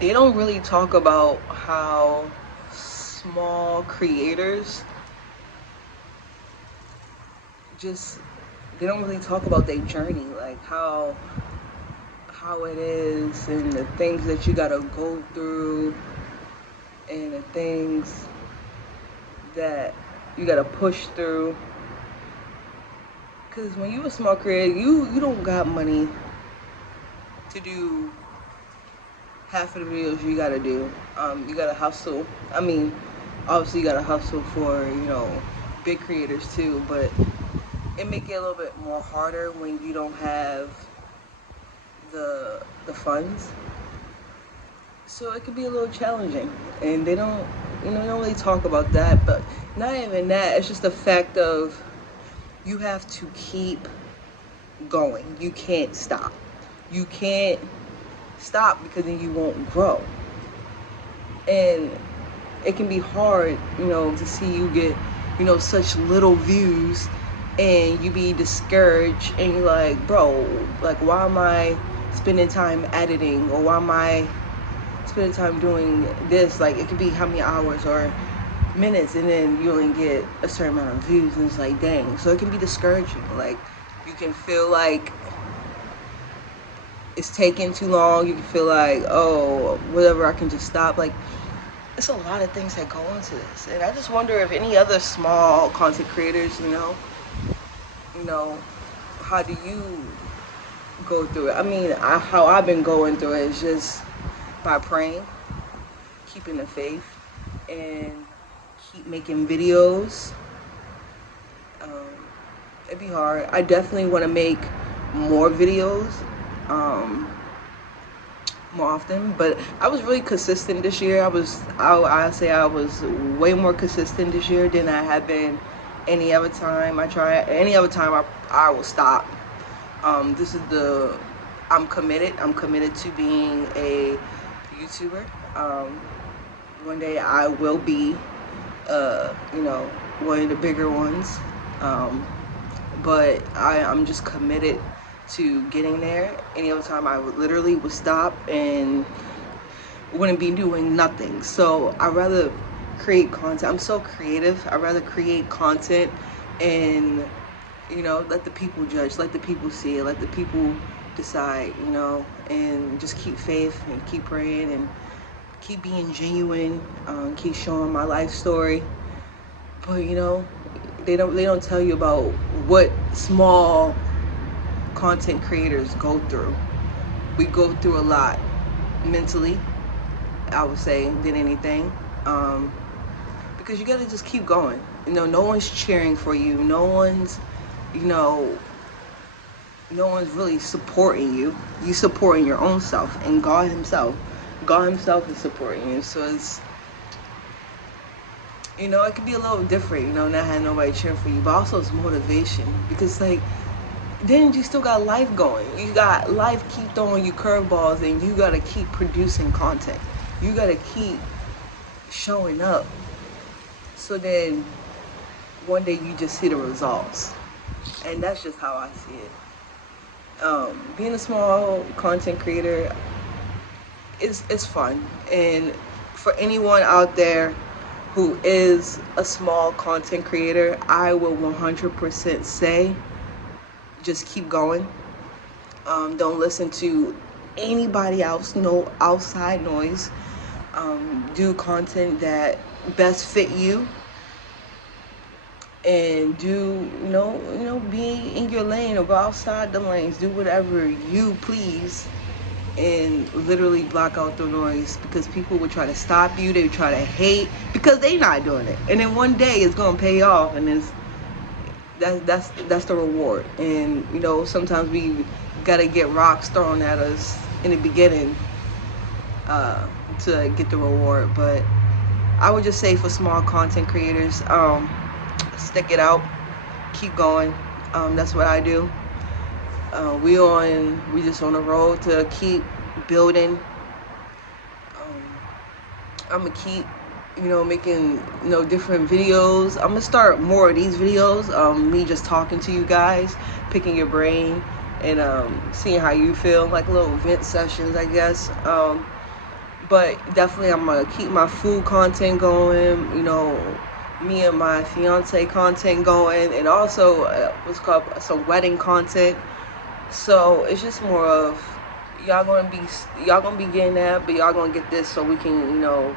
they don't really talk about how small creators just they don't really talk about their journey, like how it is and the things that you gotta go through and the things that you gotta push through. Cause when you a small creator, you don't got money to do half of the videos you gotta do. You gotta hustle. I mean, obviously you gotta hustle for big creators too, but it make it a little bit more harder when you don't have the funds. So it could be a little challenging, and they don't really talk about that. But not even that. It's just the fact of you have to keep going. You can't stop. You can't stop because then you won't grow. And it can be hard, to see you get, such little views and you be discouraged and you're like, bro, like, why am I spending time editing, or why am I spending time doing this? Like, it could be how many hours or minutes, and then you only get a certain amount of views, and it's like, dang. So it can be discouraging. Like, you can feel like it's taking too long. You can feel like, oh, whatever, I can just stop. Like, it's a lot of things that go into this, and I just wonder if any other small content creators, how do you go through it? I mean, how I've been going through it is just by praying, keeping the faith, and keep making videos. It'd be hard. I definitely want to make more videos more often, but I was really consistent this year. I say I was way more consistent this year than I have been any other time. Any other time I will stop. This is I'm committed to being a YouTuber. One day I will be one of the bigger ones. But I'm just committed to getting there. Any other time I would stop and wouldn't be doing nothing. So I'd rather create content. I'm so creative. I'd rather create content and let the people judge, let the people see it, let the people decide, and just keep faith and keep praying and keep being genuine, keep showing my life story. But they don't tell you about what small content creators go through. We go through a lot mentally, I would say, than anything, because you gotta just keep going. No one's cheering for you. No one's really supporting you. You supporting your own self, and God Himself is supporting you. So it's it could be a little different, not having nobody cheering for you, but also it's motivation, because then you still got life going. You got life keep throwing you curveballs, and you gotta keep producing content. You gotta keep showing up. So then one day you just see the results, and that's just how I see it. Being a small content creator is fun, and for anyone out there who is a small content creator, I will 100% say, just keep going. Don't listen to anybody else, no outside noise. Do content that best fit you, and do be in your lane or go outside the lanes. Do whatever you please, and literally block out the noise, because people will try to stop you. They try to hate because they not doing it, and then one day it's gonna pay off, and that's the reward. And sometimes we gotta get rocks thrown at us in the beginning to get the reward. But I would just say, for small content creators, stick it out, keep going. That's what I do. We just on the road to keep building. I'm gonna keep making different videos. I'm gonna start more of these videos, me just talking to you guys, picking your brain, and seeing how you feel, like little vent sessions, I guess. but definitely I'm gonna keep my food content going, you know, me and my fiance content going, and also what's called some wedding content. So it's just more of y'all gonna be getting that, but y'all gonna get this so we can, you know,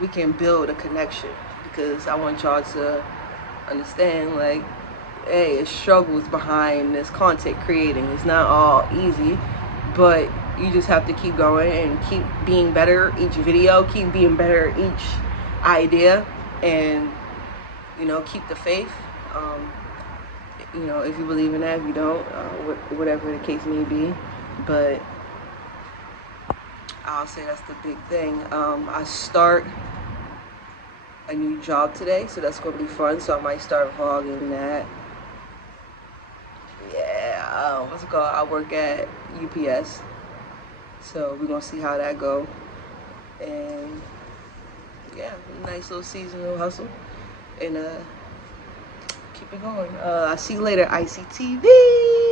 we can build a connection, because I want y'all to understand, like, hey, it's struggles behind this content creating. It's not all easy, but you just have to keep going and keep being better each video, keep being better each idea, and, you know, keep the faith. You know, if you believe in that, if you don't, whatever the case may be. But I'll say that's the big thing. I start a new job today, so that's gonna be fun. So I might start vlogging that. Yeah, what's it called? I work at UPS, so we're gonna see how that go. And yeah, nice little seasonal hustle, and keep it going. I'll see you later, ICTV.